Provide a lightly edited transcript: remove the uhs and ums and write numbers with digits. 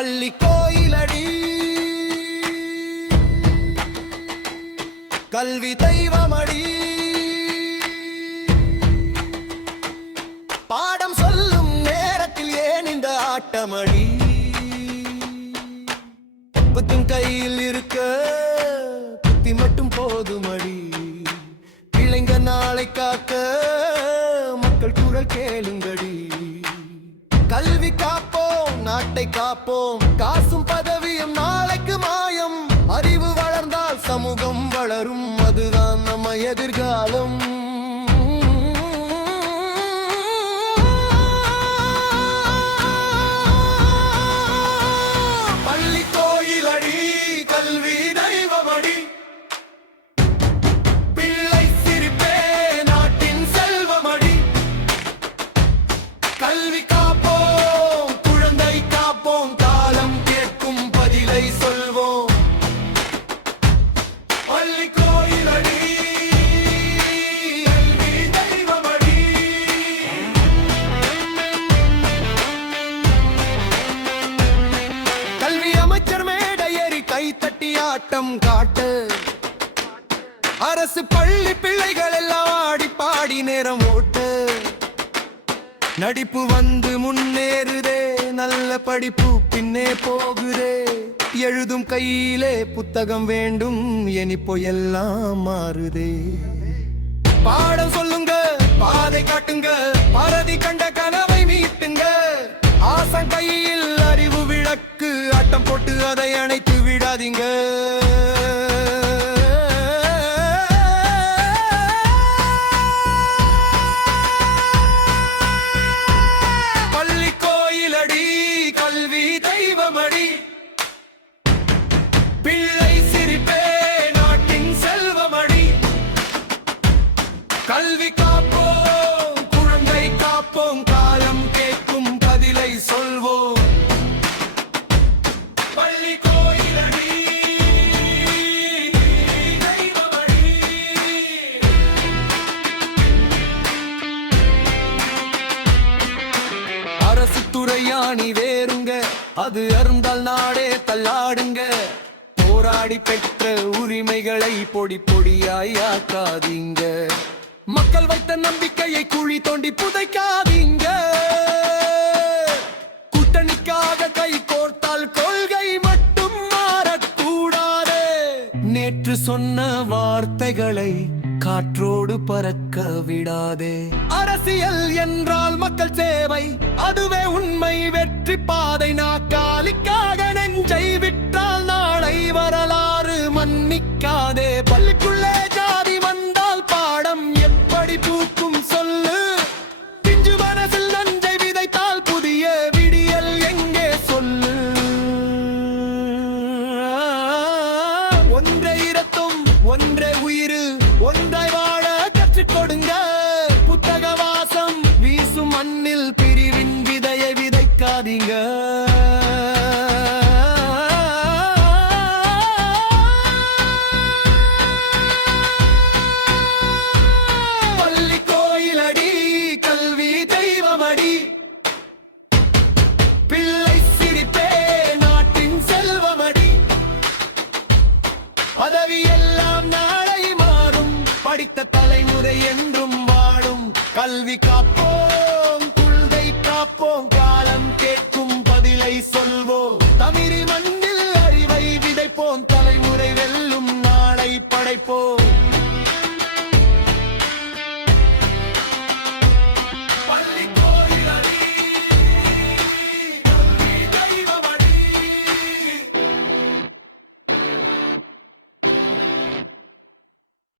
பள்ளி கோயிலடி கல்வி தெய்வமடி பாடம் சொல்லும் நேரத்தில் ஏன் இந்த ஆட்டமடி புத்தின் கையில் இருக்க புத்தி மட்டும் போதுமடி பிள்ளைங்க நாளை காக்க மக்கள் குரல் கேளுங்கடி கல்வி காப்போம் நாட்டை காப்போம் காசும் பதவியும் நாளைக்கு மாயம் அறிவு வளர்ந்தால் சமூகம் வளரும் அதுதான் நம்ம எதிர்காலம் பள்ளி கோயிலடி கல்வி தெய்வமடி பிள்ளை சிரிப்பே நாட்டின் செல்வமடி கல்வி காப்போம் குழந்தை காப்போம் காலம் கேட்கும் பதிலை சொல்வோம் பள்ளி கோயிலடி கல்வி தெய்வமடி கல்வி அமைச்சர் மேடையேறி கைத்தட்டி ஆட்டம் காட்டு அரசு பள்ளி பிள்ளைகள் எல்லாம் ஆடி பாடி நேரம் ஓட்டு நடிப்பு வந்து முன்னேறுதே நல்ல படிப்பு பின்னே போகுதே எழுதும் கையிலே புத்தகம் வேண்டும் இனிப்போ எல்லாம் மாறுதே பாடம் சொல்லுங்க பாதை காட்டுங்க பாரதி கண்ட கனவை மீட்டுங்க ஆசன் கையில் அறிவு விளக்கு ஆட்டம் போட்டு அதை அணைத்து விடாதீங்க பள்ளி கோயிலடி கல்வி தெய்வமடி பிள்ளை சிரிப்பே நாட்டின் செல்வமடி கல்வி காப்போம் குழந்தை காப்போம் காலம் கேட்கும் பதிலை சொல்வோம் பள்ளி கோயிலடி தெய்வமடி அரசு துறையாணி வேறுங்க அது அருந்தால் நாடே தள்ளாடுங்க போராடி பெற்ற உரிமைகளை பொடி பொடியாய் ஆக்காதீங்க மக்கள் வைத்த நம்பிக்கையை குழி தோண்டி புதைக்காதீங்க கூட்டணிக்காக கை கோர்த்தால் கொள்கை மட்டும் மாறக்கூடாது நேற்று சொன்ன வார்த்தைகளை காற்றோடு பறக்க விடாதே அரசியல் என்றால் மக்கள் சேவை அதுவே உண்மை வெற்றி பாதை நாக்காலிக்காக நெஞ்சை விட்டால் நாளை வரலாறு மன்னிக்காதே பள்ளிக்குள்ளே ஜாதி வந்தால் பாடம் எப்படி பூக்கும் சொல்லு பிஞ்சு மனசில் நஞ்சை விதைத்தால் புதிய விடியல் எங்கே சொல்லு ஒன்றை இரத்தும் ஒன்றே உயிர் ஒன்றாய் வாழ கற்றுக் கொடுங்க புத்தக வாசம் வீசும் மண்ணில் பிரிவின் விதையை விதைக்காதீங்க பள்ளி கோயிலடி கல்வி தெய்வமடி பிள்ளை சிரிப்பே நாட்டின் செல்வமடி பதவி எல்லாம் நாளை மாறும் படித்த தலைமுறை என்றும் வாழும் கல்வி காப்போம் குழந்தை காப்போம் காலம் கேட்கும் பதிலை சொல்வோம் தமிழ் மண்ணில் அறிவை விதைப்போம் தலைமுறை வெல்லும் நாளை படைப்போம்